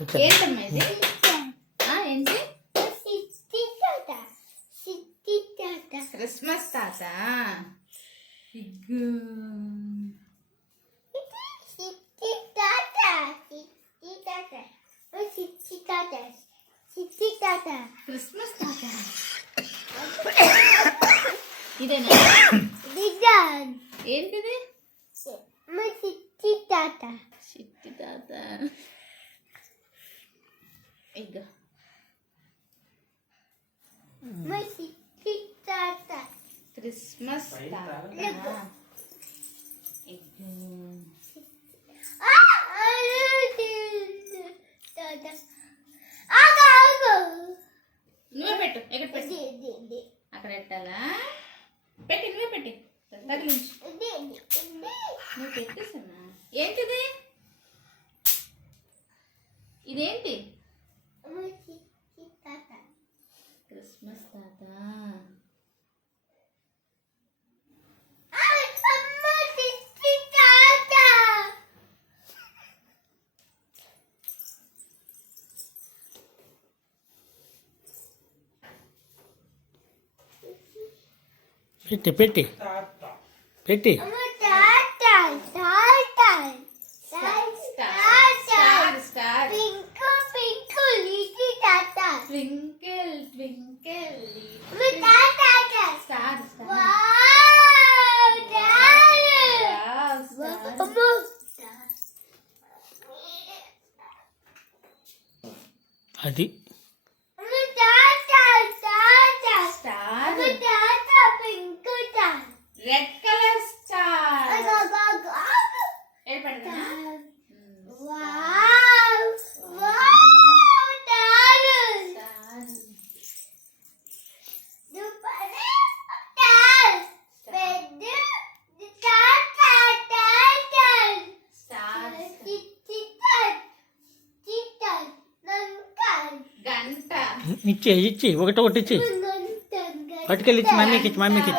ఏంటమ్మా ఇది? ఏంటి? క్రిస్మస్ తాత. క్రిస్మస్ తాత ఇదేనా? ఏంటిది? చిట్టి తాత. ఇగో క్రిస్మస్ తాత. నువ్వే పెట్టు. ఎక్కడ పెట్టి? అక్కడ పెట్టాలా? పెట్టి నువ్వే పెట్టి తగిలించు. నువ్వు పెట్టేసమ్మా. ఏంటిది? ఇదేంటి? క్రిస్మస్ తాత. పెట్టి పెట్టి పెట్టి ట్వింకిల్ ట్వింకిల్ స్టార్ అది రెడ్ కలర్ స్టార్. ఏర్పడిందా? గంట ఇచ్చి ఒకటి ఇచ్చి పట్టుకెళ్ళి ఇచ్చి మమ్మీకి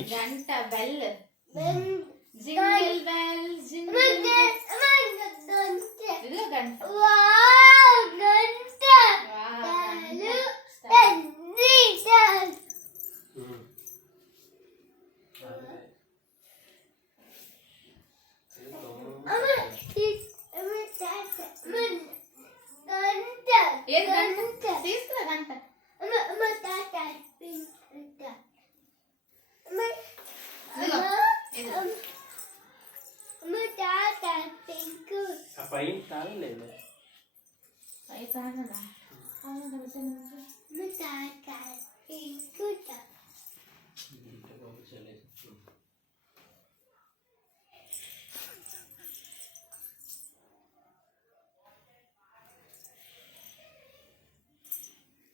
ఇచ్చి గంట. బెల్. Jingle bell jingle. ఇదిగో గంట. ఏది గంట? తీసుకురా గంట.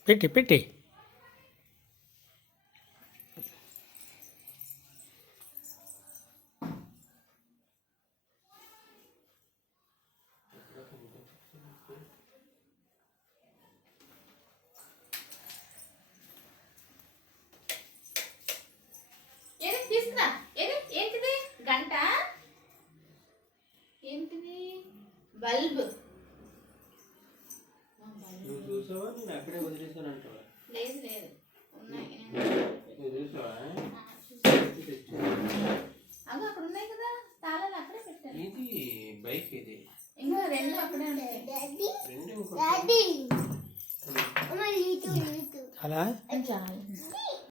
పెట్టి పెట్టి తీసుకురా. ఏంటిది? గంట. ఏంటిది? బల్బ్. లేదు లేదు ఉన్నాయి. అవి అక్కడ ఉన్నాయి కదా తాళాలు, అక్కడే పెట్టాను. ఇది బైక్. ఇది ఇంకా రెండు అక్కడే ఉంటాయి. అలా చాలు.